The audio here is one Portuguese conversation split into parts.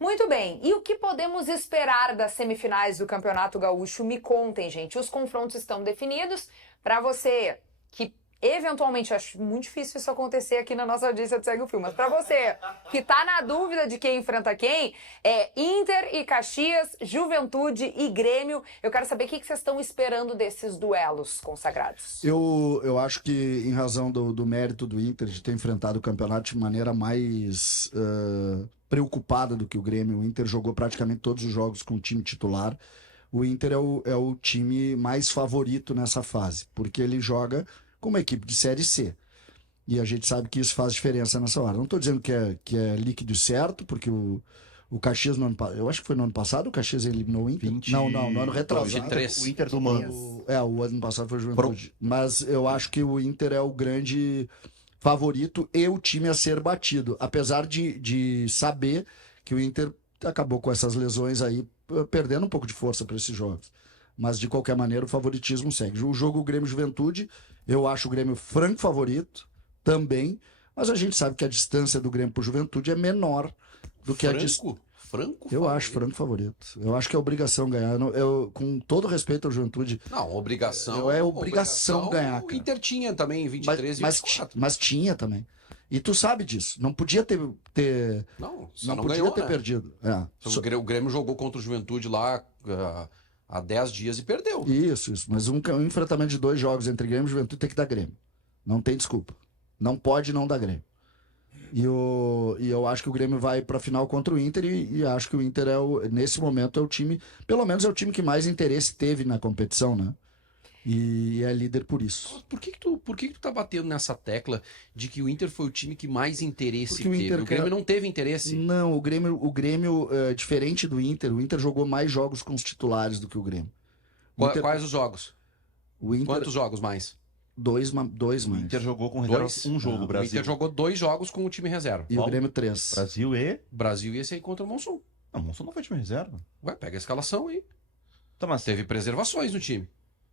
Muito bem, e o que podemos esperar das semifinais do Campeonato Gaúcho? Me contem, gente. Os confrontos estão definidos. Para você que eventualmente, acho muito difícil isso acontecer aqui na nossa audiência do Segue o Fio, mas para você que tá na dúvida de quem enfrenta quem, é Inter e Caxias, Juventude e Grêmio. Eu quero saber o que vocês estão esperando desses duelos consagrados. Eu acho que, em razão do mérito do Inter de ter enfrentado o campeonato de maneira mais preocupada do que o Grêmio, o Inter jogou praticamente todos os jogos com o time titular. O Inter é o time mais favorito nessa fase, porque ele joga com uma equipe de Série C. E a gente sabe que isso faz diferença nessa hora. Não estou dizendo que é líquido certo, porque o Caxias, eu acho que foi no ano passado, o Caxias eliminou o Inter. Não, no ano retrasado. 23. O Inter do Mano. O ano passado foi o Juventude. Mas eu acho que o Inter é o grande favorito e o time a ser batido. Apesar de saber que o Inter acabou com essas lesões aí, perdendo um pouco de força para esses jogos. Mas, de qualquer maneira, o favoritismo segue. O jogo Grêmio-Juventude, eu acho o Grêmio franco favorito também, mas a gente sabe que a distância do Grêmio para o Juventude é menor do que a distância. Franco? Eu acho franco favorito. Eu acho que é obrigação ganhar. Com todo respeito ao Juventude... Não, obrigação... É obrigação ganhar, cara. O Inter tinha também 23 e 24. Mas tinha também. E tu sabe disso. Não podia ter não podia ganhou, ter né? perdido. O Grêmio jogou contra o Juventude lá... há 10 dias e perdeu. Isso. Mas um enfrentamento de 2 jogos entre Grêmio e Juventude tem que dar Grêmio. Não tem desculpa. Não pode não dar Grêmio. E eu acho que o Grêmio vai pra final contra o Inter e acho que o Inter, nesse momento, é o time... Pelo menos é o time que mais interesse teve na competição, né? E é líder por isso. Por que tu tá batendo nessa tecla de que o Inter foi o time que mais interesse Porque teve? O Grêmio não teve interesse? Não, o Grêmio diferente do Inter, o Inter jogou mais jogos com os titulares do que o Grêmio. Quais os jogos? O Inter, Quantos jogos mais? 2 mais. O Inter jogou com reserva um jogo, Brasil. O Inter jogou 2 jogos com o time reserva. E o Grêmio 3. Brasil e esse aí contra o Monson. Não, o Monson não foi time reserva. Ué, pega a escalação aí. Tá, mas... Teve preservações no time.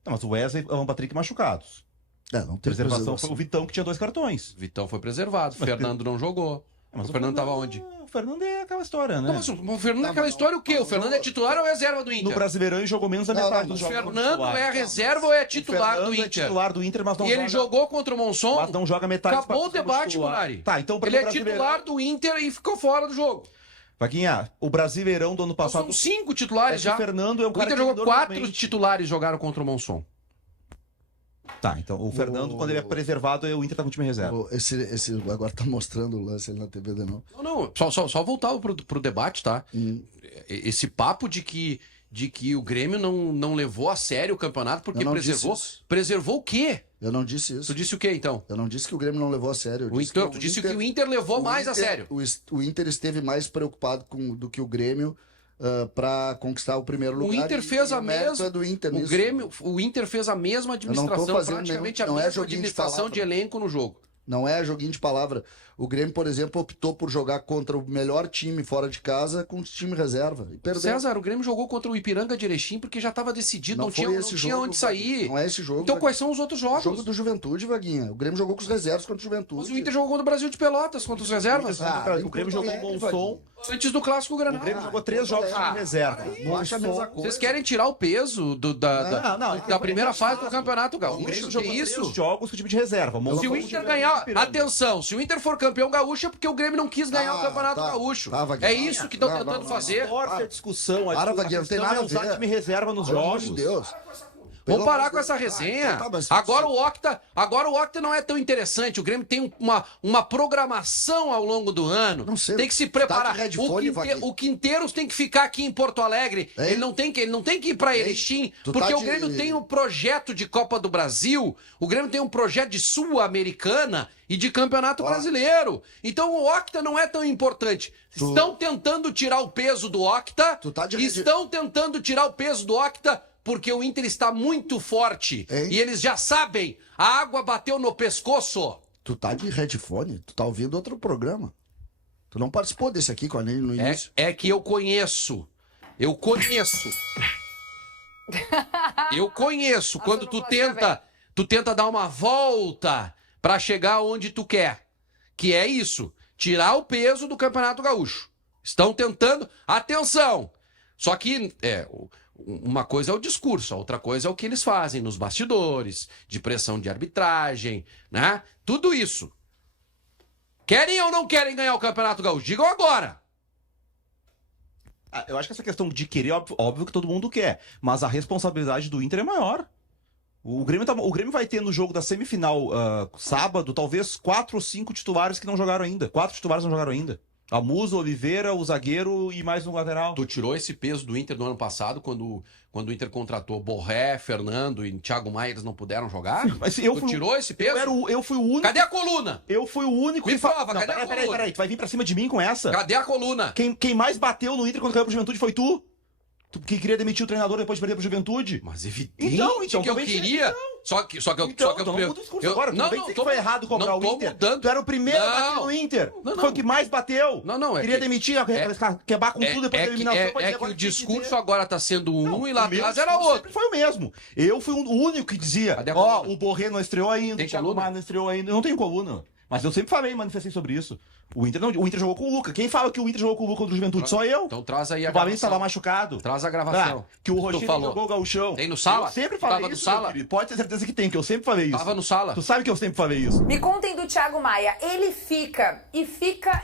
Não, mas o Wesley e o Patrick machucados. Não teve preservação foi o Vitão, que tinha 2 cartões. Vitão foi preservado. O Fernando não jogou. Mas o Fernando tava onde? O Fernando é aquela história, né? Não, mas o Fernando é aquela história o quê? O Fernando é titular ou é reserva do Inter? No Brasileirão ele jogou menos da metade dos O jogos. Fernando é reserva ou é titular do Inter? É titular do Inter, mas não e ele jogou contra o Monson? Mas não joga metade. Acabou o debate, Munari. Tá, então ele é titular do Inter e ficou fora do jogo. Vaguinha, o Brasileirão do ano passado... São 5 titulares já. O Fernando é um cara o Inter jogou 4 titulares jogaram contra o Monson. Tá, então o Fernando, quando ele é preservado, o Inter tá com o time reserva. Esse agora tá mostrando o lance ali na TV de novo. Não, só voltar pro debate, tá? Esse papo de que o Grêmio não levou a sério o campeonato porque preservou. Preservou o quê? Eu não disse isso. Tu disse o quê, então? Eu não disse que o Grêmio não levou a sério. Tu disse que o Inter levou mais a sério. O Inter esteve mais preocupado do que o Grêmio para conquistar o primeiro lugar. O Inter fez a mesma. Do Inter o Inter fez a mesma administração, praticamente a mesma administração de elenco no jogo. Não é joguinho de palavra. O Grêmio, por exemplo, optou por jogar contra o melhor time fora de casa com o time reserva. E perdeu. César, o Grêmio jogou contra o Ipiranga de Erechim porque já estava decidido, não tinha onde sair. Não é esse jogo. Então quais são os outros jogos? O jogo do Juventude, Vaguinha. O Grêmio jogou com os reservas contra o Juventude. Mas o Inter jogou contra o Brasil de Pelotas, contra os reservas. O Grêmio jogou com o Monson. Antes do Clássico Granal. O Grêmio jogou 3 jogos com reserva. Não acha a mesma coisa. Vocês querem tirar o peso da primeira fase do Campeonato Gaúcho? O Grêmio jogou isso? 3 jogos com o time de reserva. Se o Inter ganhar... Atenção, se o Inter for campeão gaúcho é porque o Grêmio não quis ganhar o Campeonato Gaúcho. É isso que estão tentando fazer. Forte a discussão. Vaguinha, não tem nada a ver. Usar time reserva nos jogos. Meu Deus. Vamos parar com essa resenha. Agora o Octa não é tão interessante. O Grêmio tem uma programação ao longo do ano. Tem que se preparar. O Quinteiros tem que ficar aqui em Porto Alegre. Ele não tem que ir para Erechim, porque o Grêmio tem um projeto de Copa do Brasil. O Grêmio tem um projeto de Sul-Americana e de Campeonato Brasileiro. Então o Octa não é tão importante. Estão tentando tirar o peso do Octa. Estão tentando tirar o peso do Octa porque o Inter está muito forte. E eles já sabem, a água bateu no pescoço. Tu tá de headphone? Tu tá ouvindo outro programa? Tu não participou desse aqui com a Nene no início? É que eu conheço. Eu conheço. Quando tu tenta dar uma volta para chegar onde tu quer. Que é isso, tirar o peso do Campeonato Gaúcho. Estão tentando. Atenção! Só que uma coisa é o discurso, a outra coisa é o que eles fazem nos bastidores, de pressão de arbitragem, né? Tudo isso. Querem ou não querem ganhar o Campeonato Gaúcho? Digam agora! Eu acho que essa questão de querer, óbvio que todo mundo quer, mas a responsabilidade do Inter é maior. O Grêmio vai ter no jogo da semifinal sábado, talvez 4 ou 5 titulares que não jogaram ainda. 4 titulares não jogaram ainda. A Musa, o Oliveira, o zagueiro e mais um lateral. Tu tirou esse peso do Inter no ano passado, quando o Inter contratou Borré, Fernando e Thiago Maia, eles não puderam jogar? Sim, mas tirou esse peso? Eu fui o único... Cadê a coluna? Eu fui o único... Me prova, cadê a coluna? Peraí, tu vai vir pra cima de mim com essa? Cadê a coluna? Quem mais bateu no Inter quando caiu pro Juventude foi tu? Tu que queria demitir o treinador depois de perder pro Juventude? Mas evidente então que eu queria... Só que não muda o discurso agora. Não, que foi errado cobrar o Inter. Mudando. Tu era o primeiro a bater no Inter. Foi o que mais bateu. Queria demitir, quebrar com tudo depois da eliminação. É que o discurso agora tá sendo e lá atrás era outro. Foi o mesmo. Eu fui o único que dizia, o Borré não estreou ainda, o Thiago Maia não estreou ainda. Eu não tenho coluna. Mas eu sempre falei, manifestei sobre isso. O Inter jogou com o Luca. Quem fala que o Inter jogou com o Luca contra o Juventude? Só eu. Então traz aí a gravação. O Valente estava machucado. Traz a gravação. Que o Rogério jogou o Gauchão. Tem no Sala? Eu sempre falei Tava isso, no Sala? Pode ter certeza que tem, que eu sempre falei isso. Tava no Sala. Tu sabe que eu sempre falei isso. Me contem do Thiago Maia. Ele fica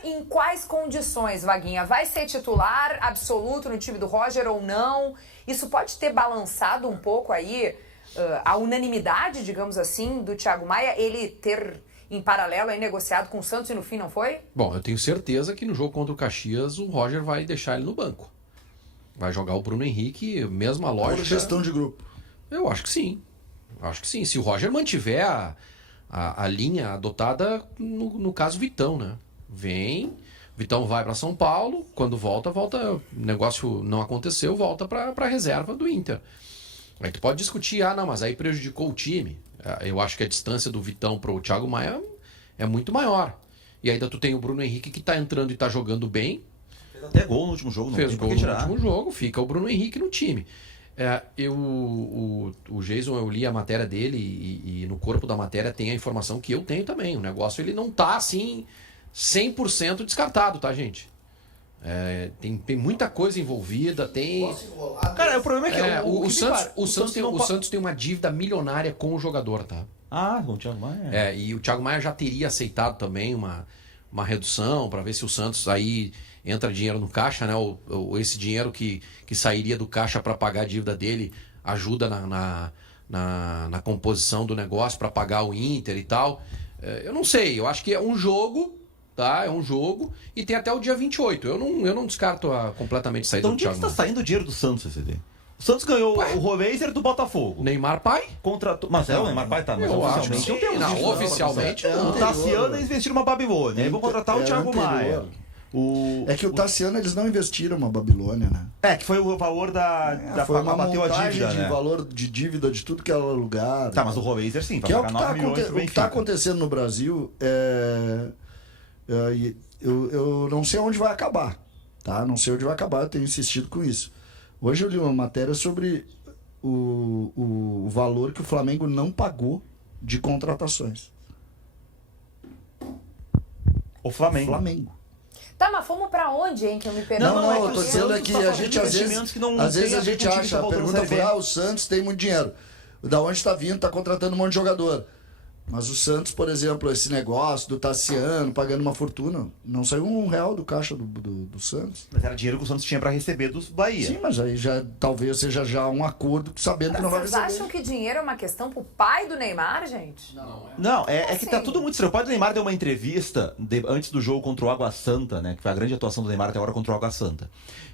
em quais condições, Vaguinha? Vai ser titular absoluto no time do Roger ou não? Isso pode ter balançado um pouco aí a unanimidade, digamos assim, do Thiago Maia, ele ter... em paralelo aí negociado com o Santos e no fim não foi? Bom, eu tenho certeza que no jogo contra o Caxias o Roger vai deixar ele no banco. Vai jogar o Bruno Henrique, mesma lógica. Por gestão de grupo. Eu acho que sim. Se o Roger mantiver a linha adotada, no caso Vitão, né? Vitão vai para São Paulo, quando volta, o negócio não aconteceu, volta para a reserva do Inter. Aí tu pode discutir, mas aí prejudicou o time. Eu acho que a distância do Vitão pro Thiago Maia é muito maior. E ainda tu tem o Bruno Henrique que tá entrando e tá jogando bem. Fez até gol no último jogo, não fez gol no último jogo, fica o Bruno Henrique no time. O Jason, eu li a matéria dele e no corpo da matéria tem a informação que eu tenho também. O negócio ele não tá assim 100% descartado, tá, gente? Tem muita coisa envolvida, tem... Cara, o problema é que... O Santos tem uma dívida milionária com o jogador, tá? Com o Thiago Maia. E o Thiago Maia já teria aceitado também uma redução para ver se o Santos aí entra dinheiro no caixa, né? Ou esse dinheiro que sairia do caixa para pagar a dívida dele ajuda na composição do negócio para pagar o Inter e tal. Eu não sei, eu acho que é um jogo... Tá, é um jogo e tem até o dia 28. Eu não descarto completamente a saída do Thiago. Então onde é que está saindo o dinheiro do Santos, CCD? O Santos ganhou o Roleiser do Botafogo. Neymar Pai? Contratou. Mas o Neymar Pai tá, mas eu oficialmente acho que sim. Não, oficialmente não. O Tassiano investiu numa Babilônia. Aí vão contratar o Thiago Maia. É que o Tassiano eles não investiram uma Babilônia, né? Que foi o valor foi uma bateu a dívida, dívida, de valor de dívida de tudo que era lugar. Tá, mas o Roleiser sim, que é o que tá acontecendo no Brasil. Eu não sei onde vai acabar, tá? Não sei onde vai acabar, eu tenho insistido com isso. Hoje eu li uma matéria sobre o valor que o Flamengo não pagou de contratações. O Flamengo. Tá, mas fomos pra onde, hein, que eu me perdi? Não, eu tô dizendo aqui, a gente às vezes a gente acha, a pergunta foi, o Santos tem muito dinheiro. Da onde está vindo, está contratando um monte de jogador. Mas o Santos, por exemplo, esse negócio do Tassiano pagando uma fortuna, não saiu R$1 do caixa do Santos. Mas era dinheiro que o Santos tinha para receber dos Bahia. Sim, mas aí já talvez seja já um acordo sabendo que não vai receber. Vocês acham que dinheiro é uma questão pro pai do Neymar, gente? Não, é que tá tudo muito estranho. O pai do Neymar deu uma entrevista antes do jogo contra o Água Santa, né? Que foi a grande atuação do Neymar até agora contra o Água Santa.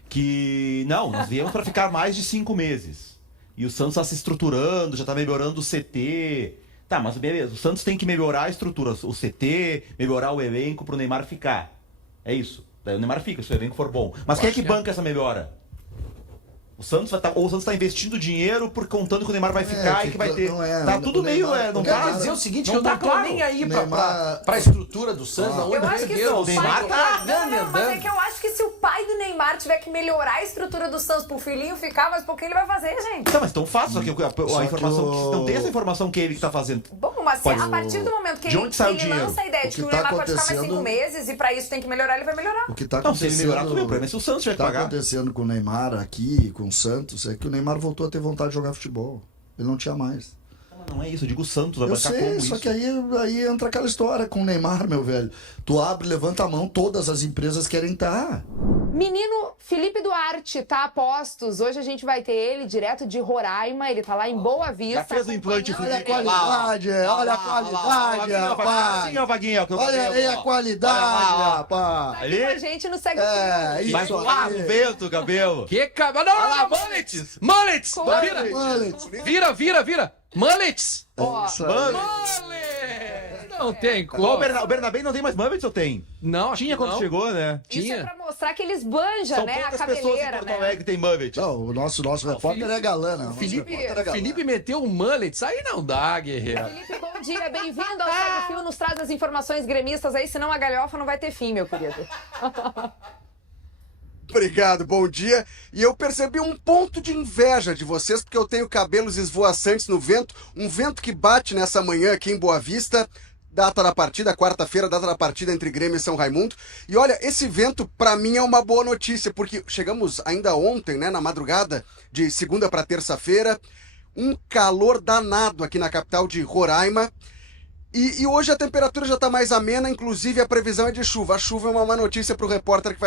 Que, nós viemos para ficar mais de 5 meses. E o Santos está se estruturando, já tá melhorando o CT... Tá, mas beleza, o Santos tem que melhorar a estrutura, o CT, melhorar o elenco pro Neymar ficar. É isso. Daí o Neymar fica, se o elenco for bom. Mas quem é que banca essa melhora? O Santos tá investindo dinheiro contando que o Neymar vai ficar e que vai ter. Tá tudo meio. Não quer dizer o seguinte, que eu não tô claro. Nem aí pra estrutura do Santos. Eu acho que o Neymar tá mas é que eu acho que se o pai do Neymar tiver que melhorar a estrutura do Santos pro filhinho ficar, mas por que ele vai fazer, gente? Não, mas tão fácil, só que a informação... Não tem essa informação que ele que tá fazendo. Bom, mas a partir do momento que ele lança a ideia de que o Neymar pode ficar mais 5 meses e pra isso tem que melhorar, ele vai melhorar. O que tá não, se ele melhorar, tudo bem. O acontecendo, problema é se o Santos tiver que pagar. O que tá acontecendo com o Neymar aqui, com o Santos, é que o Neymar voltou a ter vontade de jogar futebol. Ele não tinha mais. Não é isso, eu digo o Santos vai Eu bancar sei, como só isso? que aí entra aquela história com o Neymar, meu velho. Tu abre, levanta a mão, todas as empresas querem estar. Menino Felipe Duarte tá a postos. Hoje a gente vai ter ele direto de Roraima. Ele tá lá em Boa Vista. Já fez o implante, Olha a Felipe. qualidade, olha a qualidade, rapaz. Assim, ó, Vaguinha. Olha aí a qualidade, rapaz. Tá aqui com a gente no Segue É, Fio. isso Vai aí. no vento o cabelo. Que cabelo. Não, mullets! Mullets! Vira! Mullets! Ó, Isso aí. Mullets! Não tem como. O Bernabé não tem mais mullets ou tem? Não, Tinha quando chegou, né? isso é pra mostrar que eles banjam, São né? A poucas pessoas em cabeleira, Porto né? Alegre que tem mullet. Não, o nosso repórter é galã, né? O nosso repórter é galã. Felipe meteu um mullets, aí não dá, guerreiro. Felipe, bom dia, bem-vindo ao Segue Fio. Nos traz as informações gremistas aí, senão a galhofa não vai ter fim, meu querido. Obrigado, bom dia. E eu percebi um ponto de inveja de vocês, porque eu tenho cabelos esvoaçantes no vento, um vento que bate nessa manhã aqui em Boa Vista. Data da partida, quarta-feira, data da partida entre Grêmio e São Raimundo. E olha, esse vento pra mim é uma boa notícia, porque chegamos ainda ontem, né, na madrugada de segunda para terça-feira, um calor danado aqui na capital de Roraima. E hoje a temperatura já está mais amena, inclusive a previsão é de chuva. A chuva é uma má notícia para o repórter que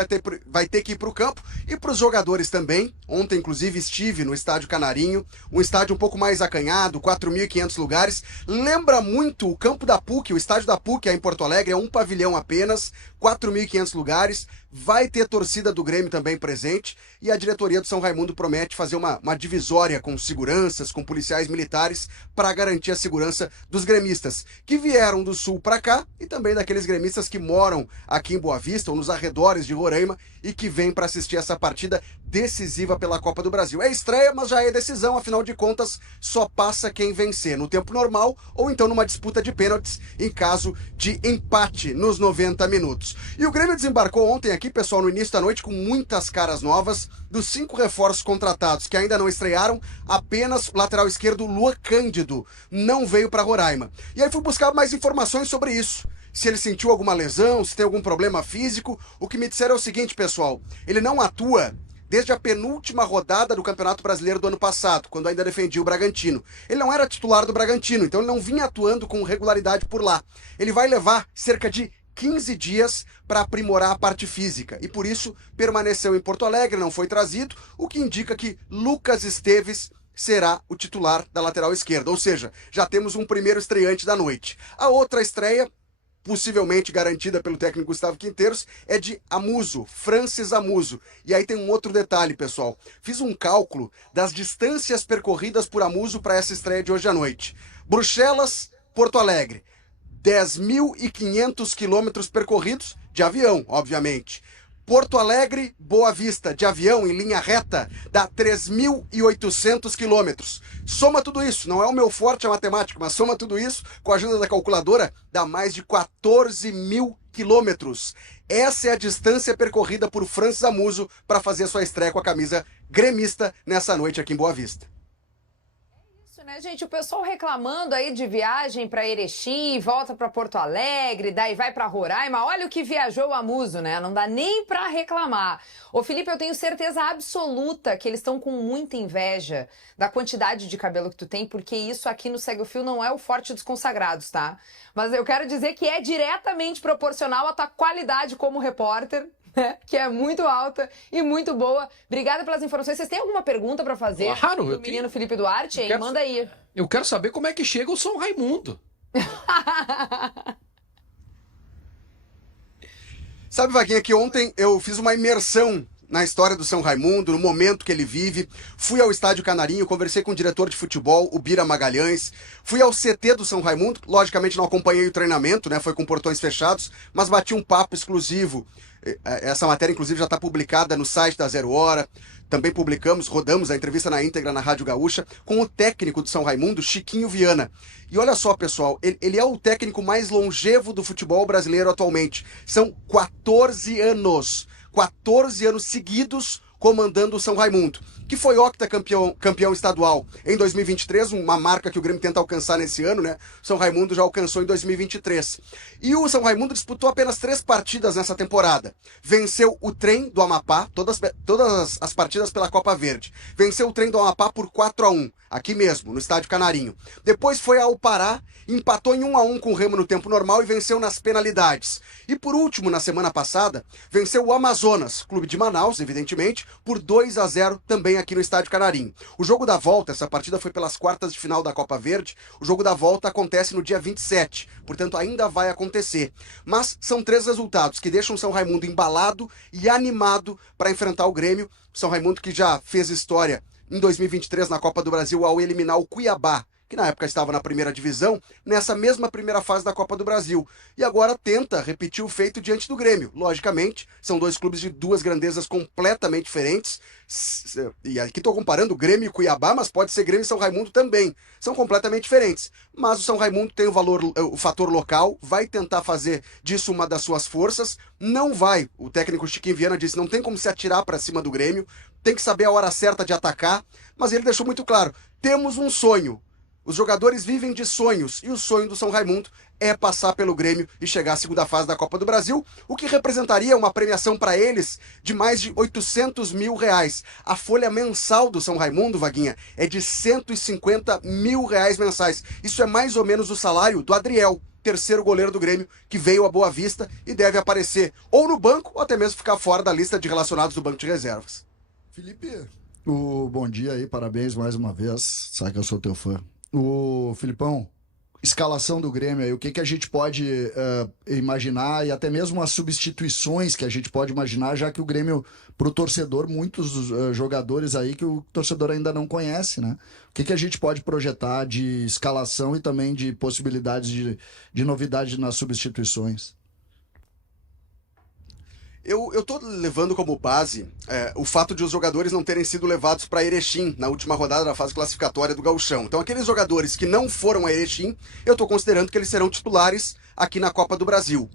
vai ter que ir para o campo e para os jogadores também. Ontem, inclusive, estive no Estádio Canarinho, um estádio um pouco mais acanhado, 4.500 lugares. Lembra muito o campo da PUC, o estádio da PUC aí em Porto Alegre, é um pavilhão apenas, 4.500 lugares. Vai ter torcida do Grêmio também presente e a diretoria do São Raimundo promete fazer uma divisória com seguranças, com policiais militares para garantir a segurança dos gremistas que vieram do sul para cá e também daqueles gremistas que moram aqui em Boa Vista ou nos arredores de Roraima e que vêm para assistir essa partida decisiva pela Copa do Brasil. É estreia, mas já é decisão, afinal de contas, só passa quem vencer no tempo normal ou então numa disputa de pênaltis em caso de empate nos 90 minutos. E o Grêmio desembarcou ontem aqui, pessoal, no início da noite com muitas caras novas. Dos 5 reforços contratados que ainda não estrearam, apenas o lateral esquerdo Luan Cândido não veio para Roraima. E aí fui buscar mais informações sobre isso. Se ele sentiu alguma lesão, se tem algum problema físico. O que me disseram é o seguinte, pessoal, ele não atua desde a penúltima rodada do Campeonato Brasileiro do ano passado, quando ainda defendia o Bragantino. Ele não era titular do Bragantino, então ele não vinha atuando com regularidade por lá. Ele vai levar cerca de 15 dias para aprimorar a parte física e por isso permaneceu em Porto Alegre, não foi trazido, o que indica que Lucas Esteves será o titular da lateral esquerda, ou seja, já temos um primeiro estreante da noite. A outra estreia, possivelmente garantida pelo técnico Gustavo Quinteiros, é de Amuso, Francis Amuso. E aí tem um outro detalhe, pessoal. Fiz um cálculo das distâncias percorridas por Amuso para essa estreia de hoje à noite. Bruxelas, Porto Alegre. 10.500 quilômetros percorridos de avião, obviamente. Porto Alegre, Boa Vista, de avião em linha reta, dá 3.800 quilômetros. Soma tudo isso, não é o meu forte a matemática, mas soma tudo isso, com a ajuda da calculadora, dá mais de 14.000 quilômetros. Essa é a distância percorrida por Francis Amuso para fazer sua estreia com a camisa gremista nessa noite aqui em Boa Vista. Né, gente, o pessoal reclamando aí de viagem para Erechim, volta para Porto Alegre, daí vai para Roraima. Olha o que viajou o Amuso, né? Não dá nem para reclamar. Ô, Felipe, eu tenho certeza absoluta que eles estão com muita inveja da quantidade de cabelo que tu tem, porque isso aqui no Segue o Fio não é o forte dos consagrados, tá? Mas eu quero dizer que é diretamente proporcional à tua qualidade como repórter, né? Que é muito alta e muito boa. Obrigada pelas informações. Vocês têm alguma pergunta para fazer? Claro, do menino Felipe Duarte? Hein? Manda aí. Eu quero saber como é que chega o São Raimundo. Sabe, Vaguinha, que ontem eu fiz uma imersão na história do São Raimundo, no momento que ele vive. Fui ao Estádio Canarinho, conversei com o diretor de futebol, o Bira Magalhães. Fui ao CT do São Raimundo, logicamente não acompanhei o treinamento, né? Foi com portões fechados, mas bati um papo exclusivo. Essa matéria, inclusive, já está publicada no site da Zero Hora. Também rodamos a entrevista na íntegra na Rádio Gaúcha com o técnico do São Raimundo, Chiquinho Viana. E olha só, pessoal, ele é o técnico mais longevo do futebol brasileiro atualmente. São 14 anos. 14 anos seguidos comandando o São Raimundo, que foi octacampeão estadual em 2023, uma marca que o Grêmio tenta alcançar nesse ano, né? O São Raimundo já alcançou em 2023. E o São Raimundo disputou apenas 3 partidas nessa temporada. Venceu o Trem do Amapá, todas as partidas pela Copa Verde. Venceu o Trem do Amapá por 4-1, aqui mesmo, no Estádio Canarinho. Depois foi ao Pará, empatou em 1-1 com o Remo no tempo normal e venceu nas penalidades. E por último, na semana passada, venceu o Amazonas, clube de Manaus, evidentemente, por 2-0 também aqui no Estádio Canarinho. O jogo da volta, essa partida foi pelas quartas de final da Copa Verde, o jogo da volta acontece no dia 27, portanto ainda vai acontecer. Mas são 3 resultados que deixam o São Raimundo embalado e animado para enfrentar o Grêmio. O São Raimundo que já fez história em 2023 na Copa do Brasil ao eliminar o Cuiabá, que na época estava na primeira divisão, nessa mesma primeira fase da Copa do Brasil. E agora tenta repetir o feito diante do Grêmio. Logicamente, são 2 clubes de 2 grandezas completamente diferentes. E aqui estou comparando Grêmio e Cuiabá, mas pode ser Grêmio e São Raimundo também. São completamente diferentes. Mas o São Raimundo tem o fator local, vai tentar fazer disso uma das suas forças. Não vai, o técnico Chiquinho Viana disse, não tem como se atirar para cima do Grêmio, tem que saber a hora certa de atacar, mas ele deixou muito claro, temos um sonho. Os jogadores vivem de sonhos e o sonho do São Raimundo é passar pelo Grêmio e chegar à segunda fase da Copa do Brasil, o que representaria uma premiação para eles de mais de R$800 mil. A folha mensal do São Raimundo, Vaguinha, é de R$150 mil mensais. Isso é mais ou menos o salário do Adriel, terceiro goleiro do Grêmio, que veio a Boa Vista e deve aparecer ou no banco ou até mesmo ficar fora da lista de relacionados do banco de reservas. Felipe, bom dia aí, parabéns mais uma vez, sabe que eu sou teu fã. Filipão, escalação do Grêmio aí, o que a gente pode imaginar e até mesmo as substituições que a gente pode imaginar, já que o Grêmio, pro torcedor, muitos jogadores aí que o torcedor ainda não conhece, né? O que a gente pode projetar de escalação e também de possibilidades de novidade nas substituições? Eu tô levando como base o fato de os jogadores não terem sido levados para Erechim na última rodada da fase classificatória do Gauchão. Então aqueles jogadores que não foram a Erechim, eu tô considerando que eles serão titulares aqui na Copa do Brasil.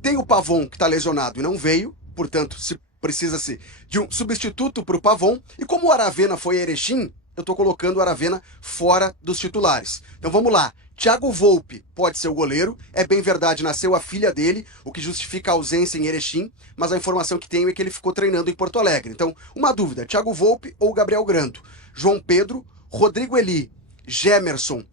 Tem o Pavon que tá lesionado e não veio, portanto precisa-se de um substituto para o Pavon. E como o Aravena foi a Erechim, eu tô colocando o Aravena fora dos titulares. Então vamos lá. Thiago Volpe pode ser o goleiro, é bem verdade, nasceu a filha dele, o que justifica a ausência em Erechim, mas a informação que tenho é que ele ficou treinando em Porto Alegre. Então, uma dúvida, Thiago Volpe ou Gabriel Grando? João Pedro, Rodrigo Eli, Gemerson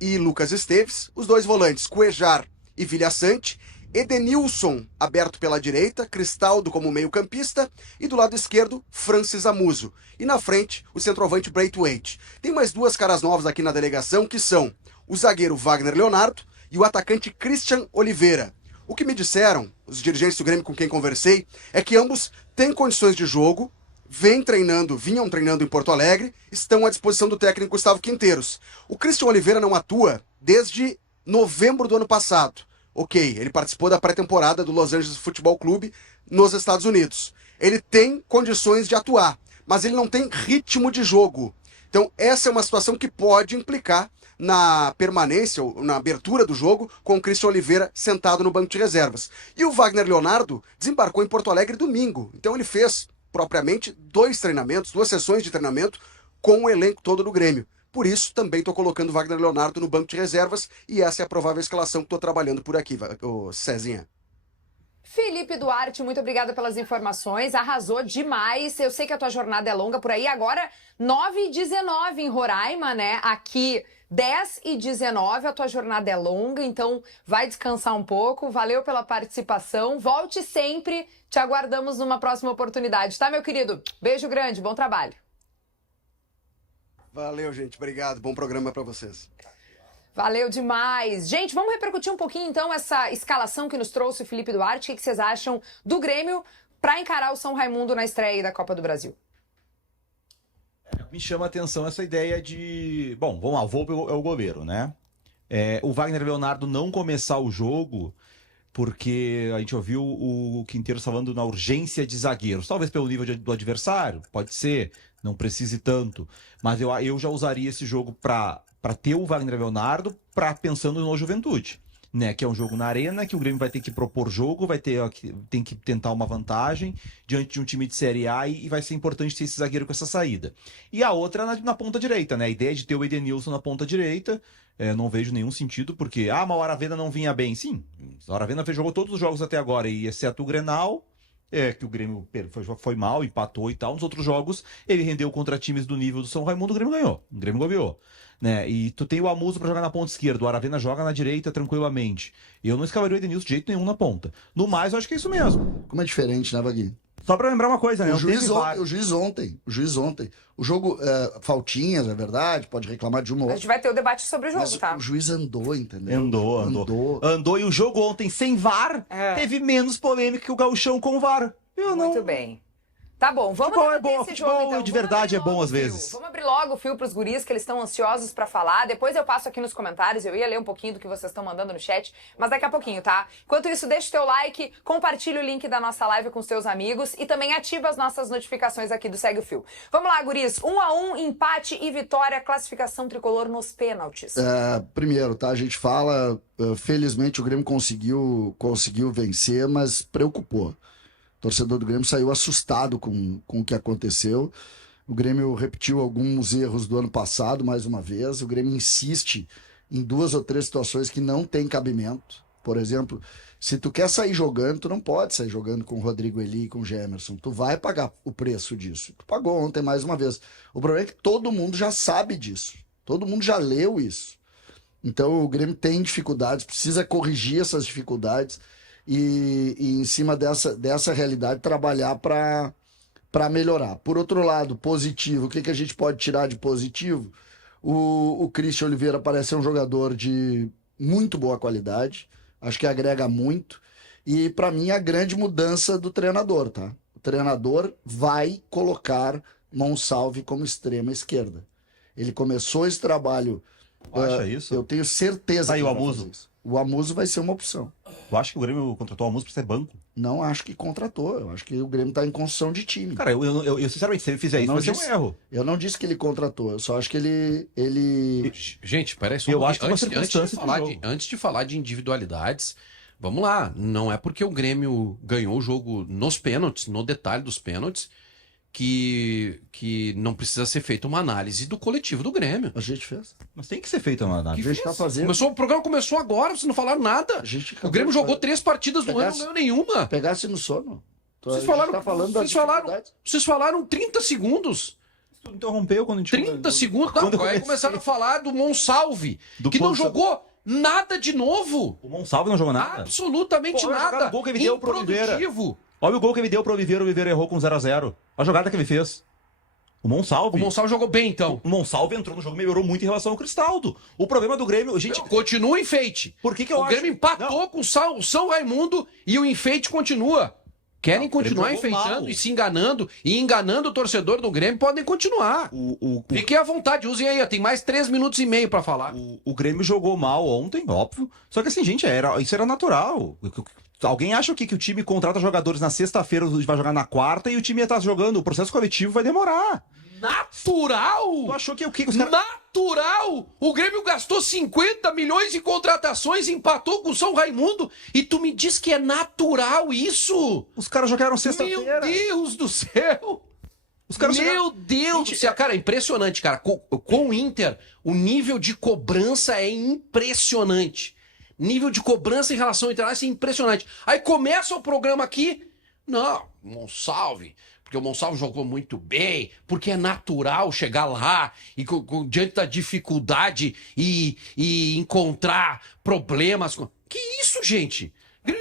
e Lucas Esteves, os 2 volantes, Cuejar e Vilhaçante, Edenilson aberto pela direita, Cristaldo como meio-campista e do lado esquerdo, Francis Amuso. E na frente, o centroavante Braithwaite. Tem mais 2 caras novas aqui na delegação que são o zagueiro Wagner Leonardo e o atacante Christian Oliveira. O que me disseram, os dirigentes do Grêmio com quem conversei, é que ambos têm condições de jogo, vinham treinando em Porto Alegre, estão à disposição do técnico Gustavo Quinteiros. O Christian Oliveira não atua desde novembro do ano passado. Ok, ele participou da pré-temporada do Los Angeles Futebol Clube nos Estados Unidos. Ele tem condições de atuar, mas ele não tem ritmo de jogo. Então essa é uma situação que pode implicar na permanência ou na abertura do jogo com o Christian Oliveira sentado no banco de reservas. E o Wagner Leonardo desembarcou em Porto Alegre domingo. Então ele fez propriamente 2 treinamentos, 2 sessões de treinamento com o elenco todo do Grêmio. Por isso, também estou colocando o Wagner Leonardo no banco de reservas e essa é a provável escalação que estou trabalhando por aqui, Cezinha. Felipe Duarte, muito obrigada pelas informações, arrasou demais. Eu sei que a tua jornada é longa por aí, agora 9h19 em Roraima, né? Aqui 10h19, a tua jornada é longa, então vai descansar um pouco. Valeu pela participação, volte sempre, te aguardamos numa próxima oportunidade, tá, meu querido? Beijo grande, bom trabalho. Valeu, gente, obrigado, bom programa para vocês. Valeu demais. Gente, vamos repercutir um pouquinho, então, essa escalação que nos trouxe o Felipe Duarte. O que vocês acham do Grêmio para encarar o São Raimundo na estreia da Copa do Brasil? Me chama a atenção essa ideia de... Bom, vamos lá, o Volpe é o goleiro, né? O Wagner Leonardo não começar o jogo porque a gente ouviu o Quinteiros falando na urgência de zagueiros. Talvez pelo nível do adversário, pode ser, não precise tanto. Mas eu já usaria esse jogo para ter o Wagner Leonardo pensando no Juventude. né? Que é um jogo na arena, que o Grêmio vai ter que propor jogo, tem que tentar uma vantagem diante de um time de Série A e vai ser importante ter esse zagueiro com essa saída. E a outra na ponta direita, né? A ideia de ter o Edenilson na ponta direita, não vejo nenhum sentido, porque, mas o Aravena não vinha bem. Sim, o Aravena jogou todos os jogos até agora, e exceto o Grenal, que o Grêmio foi mal, empatou e tal. Nos outros jogos, ele rendeu contra times do nível do São Raimundo, o Grêmio ganhou. O Grêmio goleou. Né? E tu tem o Amuso pra jogar na ponta esquerda, o Aravena joga na direita tranquilamente. Eu não escalaria o Edenilson de jeito nenhum na ponta. No mais, eu acho que é isso mesmo. Como é diferente, né, Vaguinho? Só pra lembrar uma coisa, né? O juiz ontem. O jogo, faltinhas, é verdade, pode reclamar de uma ou outra. A gente vai ter o debate sobre o jogo, mas tá? O juiz andou, entendeu? Andou, e o jogo ontem sem VAR teve menos polêmica que o Gauchão com VAR. Muito bem. Tá bom, vamos futebol esse jogo, então. De verdade é bom às vezes. Vamos abrir logo o fio pros guris, que eles estão ansiosos pra falar. Depois eu passo aqui nos comentários, eu ia ler um pouquinho do que vocês estão mandando no chat, mas daqui a pouquinho, tá? Enquanto isso, deixa o teu like, compartilha o link da nossa live com os teus amigos e também ativa as nossas notificações aqui do Segue o Fio. Vamos lá, guris. 1-1, empate e vitória, classificação tricolor nos pênaltis. Primeiro, tá? A gente fala, felizmente o Grêmio conseguiu vencer, mas preocupou. O torcedor do Grêmio saiu assustado com o que aconteceu. O Grêmio repetiu alguns erros do ano passado, mais uma vez. O Grêmio insiste em 2 ou 3 situações que não tem cabimento. Por exemplo, se tu quer sair jogando, tu não pode sair jogando com o Rodrigo Eli e com o Gemerson. Tu vai pagar o preço disso. Tu pagou ontem mais uma vez. O problema é que todo mundo já sabe disso. Todo mundo já leu isso. Então o Grêmio tem dificuldades, precisa corrigir essas dificuldades. E em cima dessa realidade trabalhar para melhorar. Por outro lado, positivo, o que a gente pode tirar de positivo? O Christian Oliveira parece ser um jogador de muito boa qualidade, acho que agrega muito, e para mim a grande mudança do treinador, tá? O treinador vai colocar Monsalve como extrema esquerda. Ele começou esse trabalho... Acha isso? Eu tenho certeza que o Amuso. O Amuso vai ser uma opção. Tu acha que o Grêmio contratou o Amuso pra ser banco? Não acho que contratou. Eu acho que o Grêmio tá em construção de time. Cara, eu sinceramente, se ele fizer isso, vai ser um erro. Eu não disse que ele contratou. Eu só acho que ele... Gente, peraí só. Eu acho que antes de falar de individualidades, vamos lá. Não é porque o Grêmio ganhou o jogo nos pênaltis, no detalhe dos pênaltis, que não precisa ser feita uma análise do coletivo do Grêmio. A gente fez. Mas tem que ser feita uma análise. A gente tá fazendo. O programa começou agora, vocês não falaram nada. O Grêmio jogou 3 partidas no ano, não ganhou nenhuma. Pegasse no sono. Vocês falaram 30 segundos. Tu interrompeu quando a gente... 30 segundos? Não, aí começaram a falar do Monsalve, que não jogou nada de novo. O Monsalve não jogou nada? Absolutamente nada. O gol que ele deu pro Oliveira. Olha o gol que ele deu pro Oliveira, o Oliveira errou com 0-0. A jogada que ele fez. O Monsalve jogou bem, então. O Monsalve entrou no jogo, melhorou muito em relação ao Cristaldo. O problema do Grêmio... Gente, continua o enfeite. Por que eu acho... O Grêmio empatou com o São Raimundo e o enfeite continua. Querem continuar enfeitando e se enganando e enganando o torcedor do Grêmio, podem continuar. Fiquem à vontade, usem aí, tem mais 3 minutos e meio pra falar. O Grêmio jogou mal ontem, óbvio. Só que assim, gente, isso era natural. Alguém acha que o time contrata jogadores na sexta-feira, vai jogar na quarta e o time ia estar jogando? O processo coletivo vai demorar. Natural? Tu achou que o que? Natural! O Grêmio gastou 50 milhões em contratações, empatou com o São Raimundo e tu me diz que é natural isso? Os caras jogaram sexta-feira. Meu Deus do céu! Meu Deus do céu! Cara, é impressionante, cara. Com o Inter, o nível de cobrança é impressionante. Nível de cobrança em relação ao Internacional é impressionante. Aí começa o programa aqui. Não, Monsalve. Porque o Monsalve jogou muito bem. Porque é natural chegar lá e diante da dificuldade e encontrar problemas. Que isso, gente?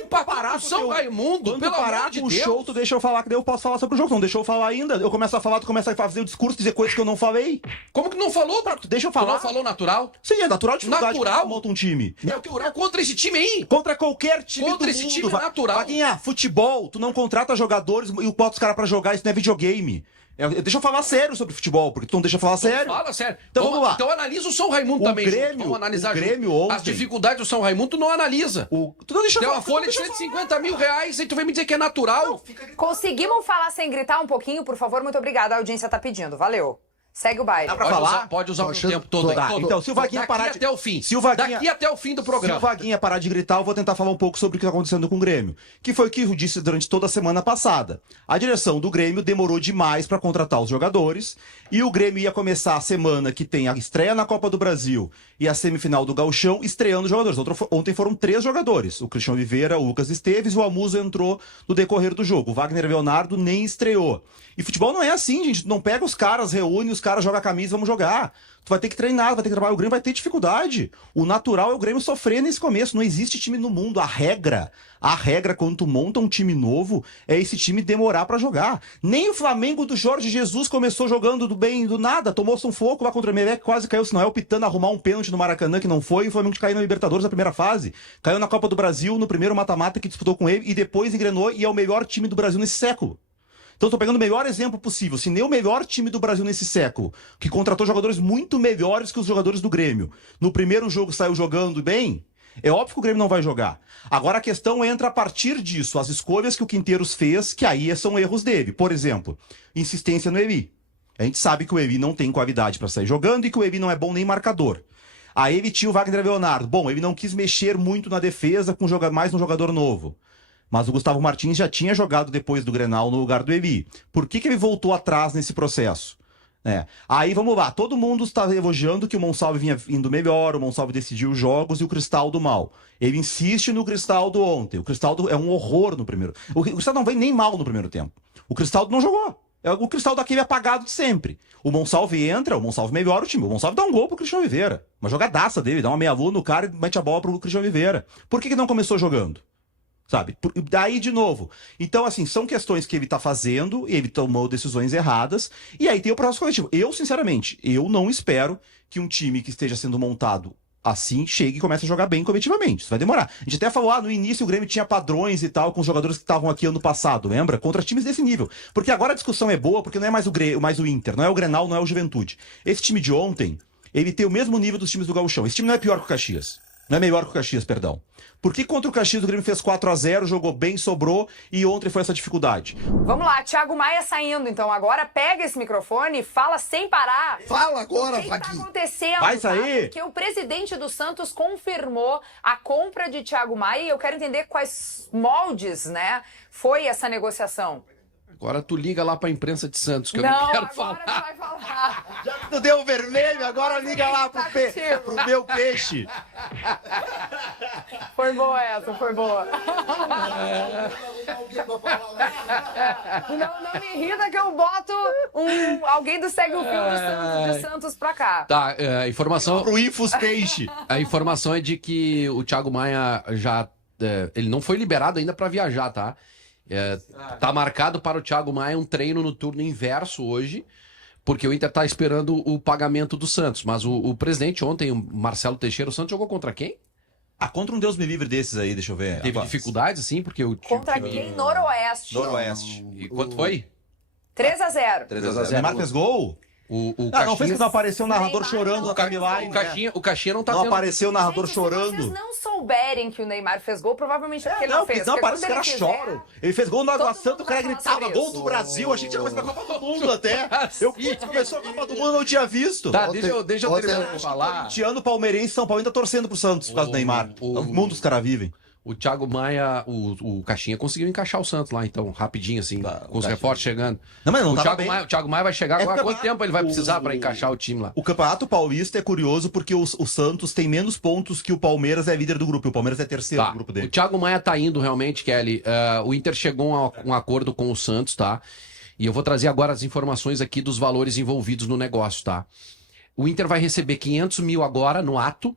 Parar com o São Raimundo, quando parar com o show, tu deixa eu falar, que daí eu posso falar sobre o jogo. Não deixa eu falar ainda. Eu começo a falar, tu começa a fazer o discurso, dizer coisas que eu não falei. Como que não falou? Tu deixa eu falar. Tu não falou natural? Sim, é natural dificuldade. Natural? Monta um time. É contra esse time aí. Contra qualquer time contra esse time é natural. Vaguinha, futebol, tu não contrata jogadores e bota os caras pra jogar, isso não é videogame. Deixa eu falar sério sobre futebol, porque tu não deixa eu falar sério. Fala sério. Então vamos lá. Então analisa o São Raimundo também. Grêmio, vamos analisar o Grêmio ontem, as dificuldades do São Raimundo, tu não analisa. Tu não deixa Deu uma folha de 150 mil reais e tu vem me dizer que é natural. Conseguimos falar sem gritar um pouquinho, por favor? Muito obrigada, a audiência tá pedindo. Valeu. Segue o baile. Dá pra falar? Pode usar o tempo todo. Então, se o Vaguinha parar até o fim. Daqui até o fim do programa. Se o Vaguinha parar de gritar, eu vou tentar falar um pouco sobre o que está acontecendo com o Grêmio. Que foi o que eu disse durante toda a semana passada. A direção do Grêmio demorou demais para contratar os jogadores. E o Grêmio ia começar a semana que tem a estreia na Copa do Brasil e a semifinal do Gauchão estreando os jogadores. Ontem foram 3 jogadores. O Cristian Oliveira, o Lucas Esteves e o Amuso entrou no decorrer do jogo. O Wagner Leonardo nem estreou. E futebol não é assim, gente. Tu não pega os caras, reúne os caras, joga a camisa, vamos jogar. Tu vai ter que treinar, vai ter que trabalhar. O Grêmio vai ter dificuldade. O natural é o Grêmio sofrer nesse começo. Não existe time no mundo. A regra quando tu monta um time novo, é esse time demorar pra jogar. Nem o Flamengo do Jorge Jesus começou jogando do bem do nada. Tomou um foco lá contra o Emelec, quase caiu. Se não é o Pitana arrumar um pênalti no Maracanã, que não foi. E o Flamengo caiu na Libertadores na primeira fase. Caiu na Copa do Brasil, no primeiro mata-mata que disputou com ele. E depois engrenou e é o melhor time do Brasil nesse século. Então, estou pegando o melhor exemplo possível. Se nem o melhor time do Brasil nesse século, que contratou jogadores muito melhores que os jogadores do Grêmio, no primeiro jogo saiu jogando bem, é óbvio que o Grêmio não vai jogar. Agora a questão entra a partir disso, as escolhas que o Quinteiros fez, que aí são erros dele. Por exemplo, insistência no Evi. A gente sabe que o Evi não tem qualidade para sair jogando e que o Evi não é bom nem marcador. Aí ele tinha o Wagner Leonardo. Bom, ele não quis mexer muito na defesa com mais um jogador novo. Mas o Gustavo Martins já tinha jogado depois do Grenal no lugar do Evi. Por que ele voltou atrás nesse processo? Aí vamos lá, todo mundo está elogiando que o Monsalve vinha indo melhor, o Monsalve decidiu os jogos e o Cristaldo mal. Ele insiste no Cristaldo ontem. O Cristaldo é um horror no primeiro. O Cristaldo não vem nem mal no primeiro tempo. O Cristaldo não jogou. É o Cristaldo aquele apagado de sempre. O Monsalve entra, o Monsalve melhora o time. O Monsalve dá um gol pro Cristian Oliveira. Uma jogadaça dele, dá uma meia-lua no cara e mete a bola pro Cristian Oliveira. Por que não começou jogando? Sabe? Daí de novo. Então, assim, são questões que ele tá fazendo, ele tomou decisões erradas, e aí tem o processo coletivo. Eu, sinceramente, eu não espero que um time que esteja sendo montado assim chegue e comece a jogar bem coletivamente. Isso vai demorar. A gente até falou, no início o Grêmio tinha padrões e tal, com os jogadores que estavam aqui ano passado, lembra? Contra times desse nível. Porque agora a discussão é boa, porque não é mais o Inter, não é o Grenal, não é o Juventude. Esse time de ontem, ele tem o mesmo nível dos times do Gauchão. Esse time não é pior que o Caxias. Não é melhor que o Caxias, perdão. Por que contra o Caxias o Grêmio fez 4-0, jogou bem, sobrou e ontem foi essa dificuldade? Vamos lá, Thiago Maia saindo então agora, pega esse microfone e fala sem parar. Fala agora, Vaguinho. O que está acontecendo? Vai sair? Porque o presidente do Santos confirmou a compra de Thiago Maia e eu quero entender quais moldes, né, foi essa negociação. Agora tu liga lá pra imprensa de Santos, que eu não quero falar. Agora tu vai falar. Já que tu deu o vermelho, agora liga lá pro meu peixe. Foi boa essa, foi boa. Não me irrita que eu boto alguém do Segue o Fio de Santos pra cá. Tá, a informação... Pro Infos Peixe. A informação é de que o Thiago Maia já... ele não foi liberado ainda pra viajar, tá? Tá marcado para o Thiago Maia um treino no turno inverso hoje, porque o Inter tá esperando o pagamento do Santos. Mas o presidente ontem, o Marcelo Teixeira, o Santos jogou contra quem? Contra um Deus me livre desses aí, deixa eu ver. Teve dificuldades, assim, porque o Contra quem? Noroeste. Noroeste. E quanto foi? 3-0. 3-0. Neymar fez gol? Não fez que não apareceu o narrador chorando na timeline. O Caixinha não tá Não apareceu o narrador chorando. Se vocês não souberem que o Neymar fez gol, provavelmente é porque ele não fez. Não, parece que os caras choram. Ele fez gol no Água Santa, o cara gritava gol do Brasil. A gente já começou a Copa do Mundo até. Começou a Copa do Mundo, eu não tinha visto. Tá, deixa eu terminar de falar. Corintiano, palmeirense, São Paulo ainda torcendo pro Santos por causa do Neymar. O mundo os caras vivem. O Thiago Maia, o Caixinha conseguiu encaixar o Santos lá, então, rapidinho, assim, com os reforços chegando. Não, mas não o Thiago Maia vai chegar agora. Quanto tempo ele vai precisar para encaixar o time lá? O Campeonato Paulista é curioso porque o Santos tem menos pontos que o Palmeiras, é líder do grupo. E o Palmeiras é terceiro do grupo dele. O Thiago Maia tá indo realmente, Kelly. O Inter chegou a um acordo com o Santos, tá? E eu vou trazer agora as informações aqui dos valores envolvidos no negócio, tá? O Inter vai receber 500 mil agora no ato.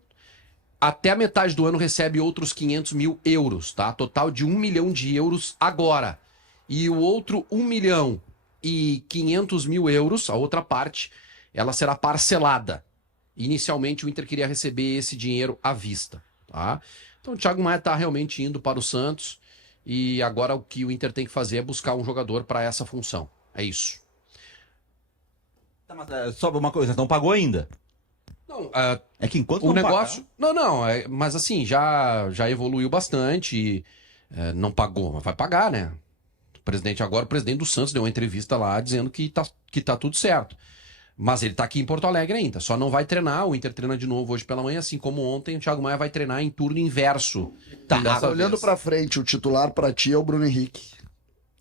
Até a metade do ano recebe outros 500 mil euros, tá? Total de 1 milhão de euros agora. E o outro 1 milhão e 500 mil euros, a outra parte, ela será parcelada. Inicialmente o Inter queria receber esse dinheiro à vista, tá? Então o Thiago Maia tá realmente indo para o Santos e agora o que o Inter tem que fazer é buscar um jogador para essa função. É isso. Tá, mas só uma coisa, não pagou ainda? Não, é que enquanto o negócio... Não, mas assim, já evoluiu bastante e não pagou, mas vai pagar, né? O presidente do Santos deu uma entrevista lá dizendo que tá tudo certo. Mas ele tá aqui em Porto Alegre ainda, só não vai treinar. O Inter treina de novo hoje pela manhã, assim como ontem o Thiago Maia vai treinar em turno inverso. Tá, olhando pra frente, o titular pra ti é o Bruno Henrique.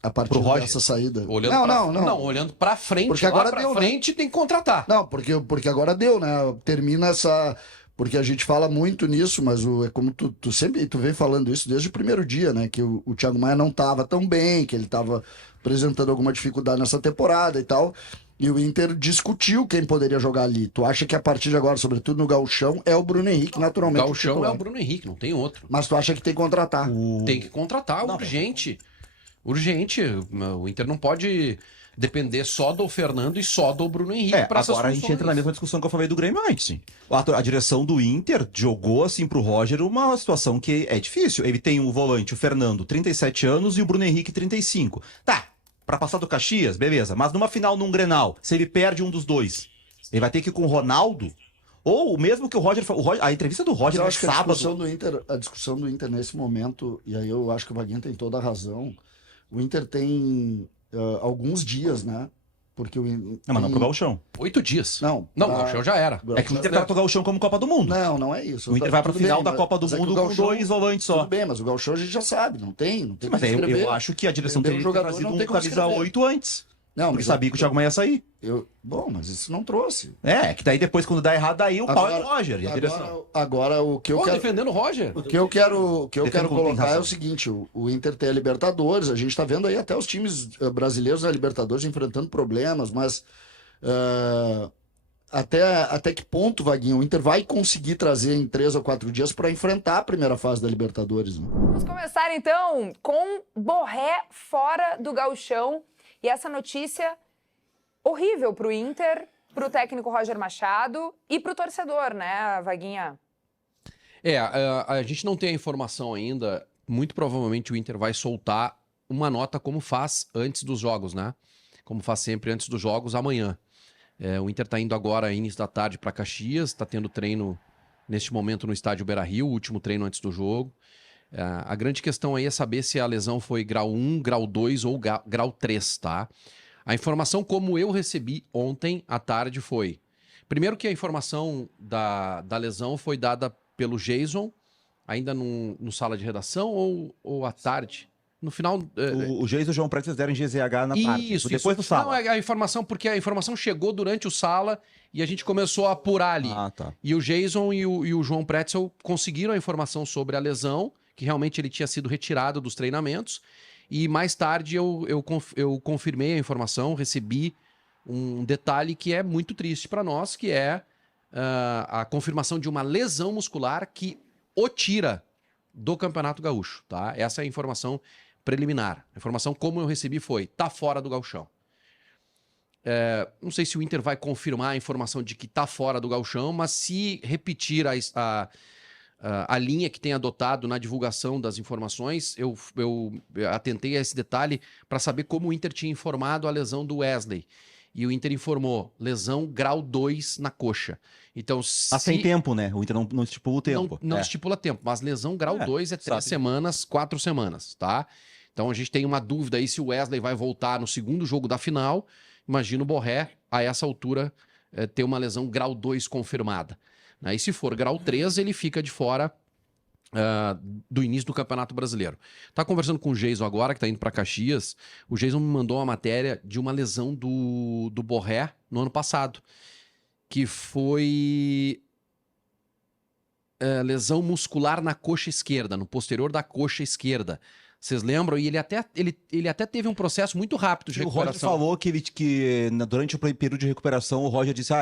A partir dessa saída. Não, olhando pra frente, porque agora deu, frente, né? Tem que contratar. Não, porque agora deu, né? Termina essa... Porque a gente fala muito nisso, mas é como tu sempre vem falando isso desde o primeiro dia, né? Que o Thiago Maia não tava tão bem, que ele tava apresentando alguma dificuldade nessa temporada e tal. E o Inter discutiu quem poderia jogar ali. Tu acha que a partir de agora, sobretudo no gauchão, é o Bruno Henrique, naturalmente. O gauchão é o Bruno Henrique, não tem outro. Mas tu acha que tem que contratar? Tem que contratar, urgente. Urgente. O Inter não pode depender só do Fernando e só do Bruno Henrique para essas agora a gente entra na mesma discussão que eu falei do Grêmio antes. A direção do Inter jogou assim pro Roger uma situação que é difícil. Ele tem o volante, o Fernando, 37 anos e o Bruno Henrique, 35. Tá, pra passar do Caxias, beleza. Mas numa final, num Grenal, se ele perde um dos dois, ele vai ter que ir com o Ronaldo? Ou mesmo que o Roger... A entrevista do Roger no sábado... A discussão do Inter nesse momento, e aí eu acho que o Vaguinho tem toda a razão, o Inter tem alguns dias, né? Porque o Não, mas não pro gauchão. 8 dias. Não, o gauchão já era. É que o Inter trata o gauchão como Copa do Mundo. Não é isso. O Inter vai pra final da Copa do Mundo com 2 volantes só. Tudo bem, mas o gauchão a gente já sabe, não tem mas eu acho que a direção teria trazido um camisa 8 antes. Não, porque sabia que o Thiago Maia ia sair. Bom, mas isso não trouxe. Que daí depois, quando dá errado, daí o pau é o Roger e a direção. Agora, o que eu quero... defendendo o Roger. O que eu quero colocar é o seguinte, o Inter tem a Libertadores, a gente tá vendo aí até os times brasileiros da Libertadores enfrentando problemas, mas até que ponto, Vaguinho, o Inter vai conseguir trazer em 3 ou 4 dias para enfrentar a primeira fase da Libertadores? Né? Vamos começar então com Borré fora do gauchão. E essa notícia horrível para o Inter, para o técnico Roger Machado e para o torcedor, né, Vaguinha? A gente não tem a informação ainda. Muito provavelmente o Inter vai soltar uma nota como faz antes dos jogos, né? Como faz sempre antes dos jogos, amanhã. O Inter está indo agora, início da tarde, para Caxias, está tendo treino neste momento no estádio Beira-Rio, o último treino antes do jogo. A grande questão aí é saber se a lesão foi grau 1, grau 2 ou grau 3, tá? A informação como eu recebi ontem à tarde foi... Primeiro que a informação da lesão foi dada pelo Jason, ainda no sala de redação ou à tarde? No final... O Jason e o João Pretes deram em GZH na tarde, depois do sala. Não, a informação, porque a informação chegou durante o sala e a gente começou a apurar ali. Tá. E o Jason e o João Pretzel conseguiram a informação sobre a lesão, que realmente ele tinha sido retirado dos treinamentos, e mais tarde eu confirmei a informação, recebi um detalhe que é muito triste para nós, que é a confirmação de uma lesão muscular que o tira do Campeonato Gaúcho, tá? Essa é a informação preliminar. A informação como eu recebi foi, tá fora do gauchão. Não sei se o Inter vai confirmar a informação de que tá fora do gauchão, mas se repetir a linha que tem adotado na divulgação das informações, eu atentei a esse detalhe para saber como o Inter tinha informado a lesão do Wesley. E o Inter informou, lesão grau 2 na coxa. Então, sem tempo, né? O Inter não estipula o tempo. Não estipula tempo, mas lesão grau 2 é 3 semanas, 4 semanas, tá? Então a gente tem uma dúvida aí se o Wesley vai voltar no segundo jogo da final. Imagina o Borré, a essa altura, ter uma lesão grau 2 confirmada. E se for grau 3, ele fica de fora do início do Campeonato Brasileiro. Tá conversando com o Jason agora, que tá indo para Caxias. O Jason me mandou uma matéria de uma lesão do Borré no ano passado, que foi lesão muscular na coxa esquerda, no posterior da coxa esquerda. Vocês lembram? E ele até teve um processo muito rápido de recuperação. O Roger falou que durante o período de recuperação, o Roger disse,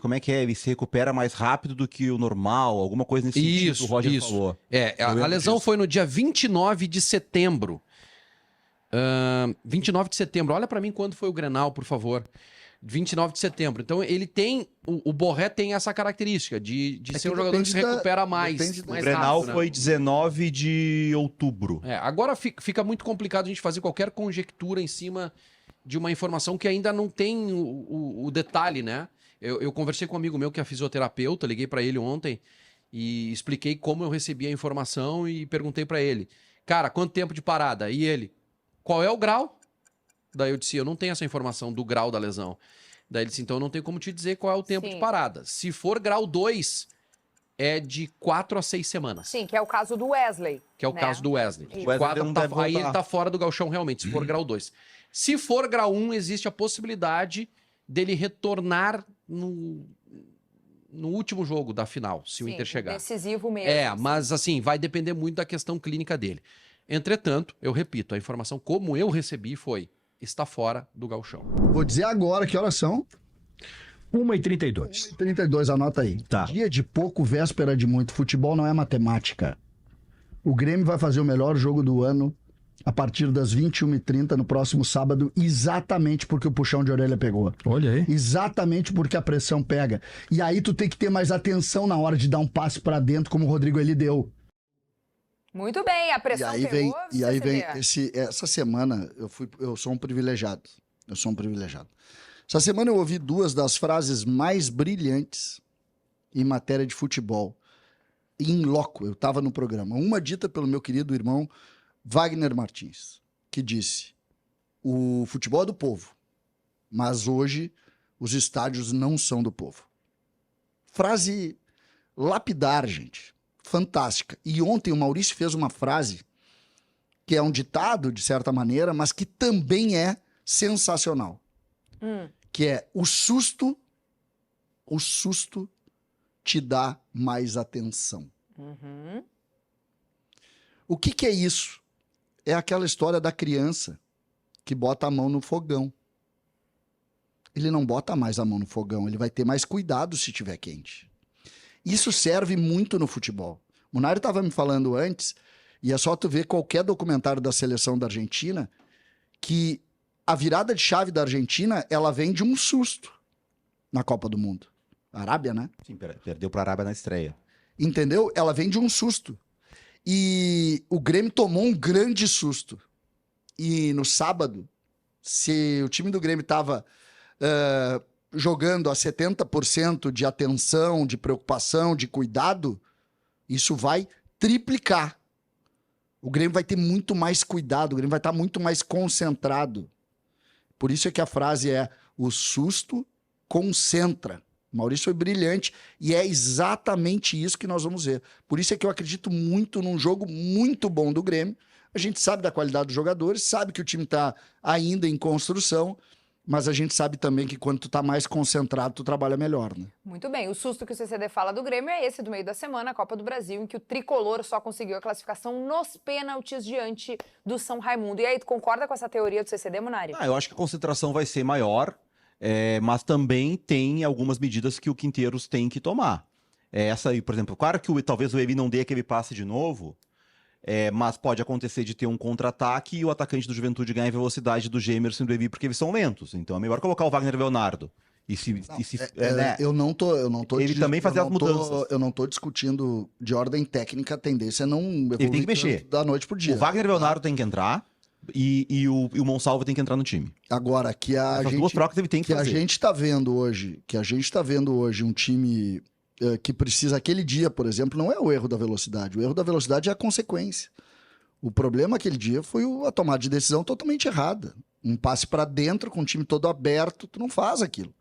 como é que é? Ele se recupera mais rápido do que o normal, alguma coisa nesse sentido que o Roger falou. A lesão foi no dia 29 de setembro. 29 de setembro. Olha pra mim quando foi o Grenal, por favor. 29 de setembro. Então ele tem... O Borré tem essa característica de ser um jogador que se recupera mais o Grenal rápido, foi 19 de outubro. Agora fica muito complicado a gente fazer qualquer conjectura em cima de uma informação que ainda não tem o detalhe, né? Eu conversei com um amigo meu que é fisioterapeuta, liguei pra ele ontem e expliquei como eu recebi a informação e perguntei pra ele, cara, quanto tempo de parada? E ele, qual é o grau? Daí eu disse, eu não tenho essa informação do grau da lesão. Daí ele disse, então não tem como te dizer qual é o tempo Sim. de parada. Se for grau 2, é de 4 a 6 semanas. Sim, que é o caso do Wesley. Que é o caso do Wesley. Aí ele tá fora do gauchão realmente, se for grau 2. Se for grau 1, existe a possibilidade dele retornar no último jogo da final, se o Inter chegar. Decisivo mesmo. Mas assim, vai depender muito da questão clínica dele. Entretanto, eu repito, a informação como eu recebi foi, está fora do gauchão. Vou dizer agora que horas são. 1h32. 32, anota aí. Tá. Dia de pouco, véspera de muito. Futebol não é matemática. O Grêmio vai fazer o melhor jogo do ano a partir das 21h30 no próximo sábado, exatamente porque o puxão de orelha pegou. Olha aí. Exatamente porque a pressão pega. E aí tu tem que ter mais atenção na hora de dar um passe pra dentro, como o Rodrigo ele deu. Muito bem, a pressão pegou. E aí vem essa semana eu sou um privilegiado. Essa semana eu ouvi duas das frases mais brilhantes em matéria de futebol. In loco, eu estava no programa. Uma dita pelo meu querido irmão Wagner Martins, que disse: o futebol é do povo, mas hoje os estádios não são do povo. Frase lapidar, gente. Fantástica. E ontem o Maurício fez uma frase que é um ditado, de certa maneira, mas que também é sensacional. Que é: o susto te dá mais atenção. O que é isso? É aquela história da criança que bota a mão no fogão. Ele não bota mais a mão no fogão, ele vai ter mais cuidado se tiver quente. Isso serve muito no futebol. O Nairo estava me falando antes, e é só tu ver qualquer documentário da seleção da Argentina, que a virada de chave da Argentina, ela vem de um susto na Copa do Mundo. Arábia, né? Sim, perdeu para a Arábia na estreia. Entendeu? Ela vem de um susto. E o Grêmio tomou um grande susto. E no sábado, se o time do Grêmio estava jogando a 70% de atenção, de preocupação, de cuidado, isso vai triplicar. O Grêmio vai ter muito mais cuidado, o Grêmio vai estar muito mais concentrado. Por isso é que a frase é: o susto concentra. O Maurício foi brilhante e é exatamente isso que nós vamos ver. Por isso é que eu acredito muito num jogo muito bom do Grêmio. A gente sabe da qualidade dos jogadores, sabe que o time está ainda em construção, mas a gente sabe também que quando tu tá mais concentrado, tu trabalha melhor, né? Muito bem. O susto que o CCD fala do Grêmio é esse do meio da semana, a Copa do Brasil, em que o Tricolor só conseguiu a classificação nos pênaltis diante do São Raimundo. E aí, tu concorda com essa teoria do CCD, Munari? Eu acho que a concentração vai ser maior, mas também tem algumas medidas que o Quinteiros tem que tomar. Essa aí, por exemplo, claro que talvez o Evi não dê aquele passe de novo, mas pode acontecer de ter um contra-ataque e o atacante do Juventude ganhar a velocidade do Gemerson e do Evi porque eles são lentos. Então é melhor colocar o Wagner Leonardo. Eu não tô ele também fazer as mudanças. Eu não tô discutindo de ordem técnica, a tendência é não ele tem que mexer da noite pro dia. O Wagner Leonardo tem que entrar e o Monsalvo tem que entrar no time. Agora, que duas trocas ele tem que fazer. A gente tá vendo hoje um time que precisa, aquele dia, por exemplo, não é o erro da velocidade. O erro da velocidade é a consequência. O problema aquele dia foi a tomada de decisão totalmente errada. Um passe para dentro com o time todo aberto, tu não faz aquilo.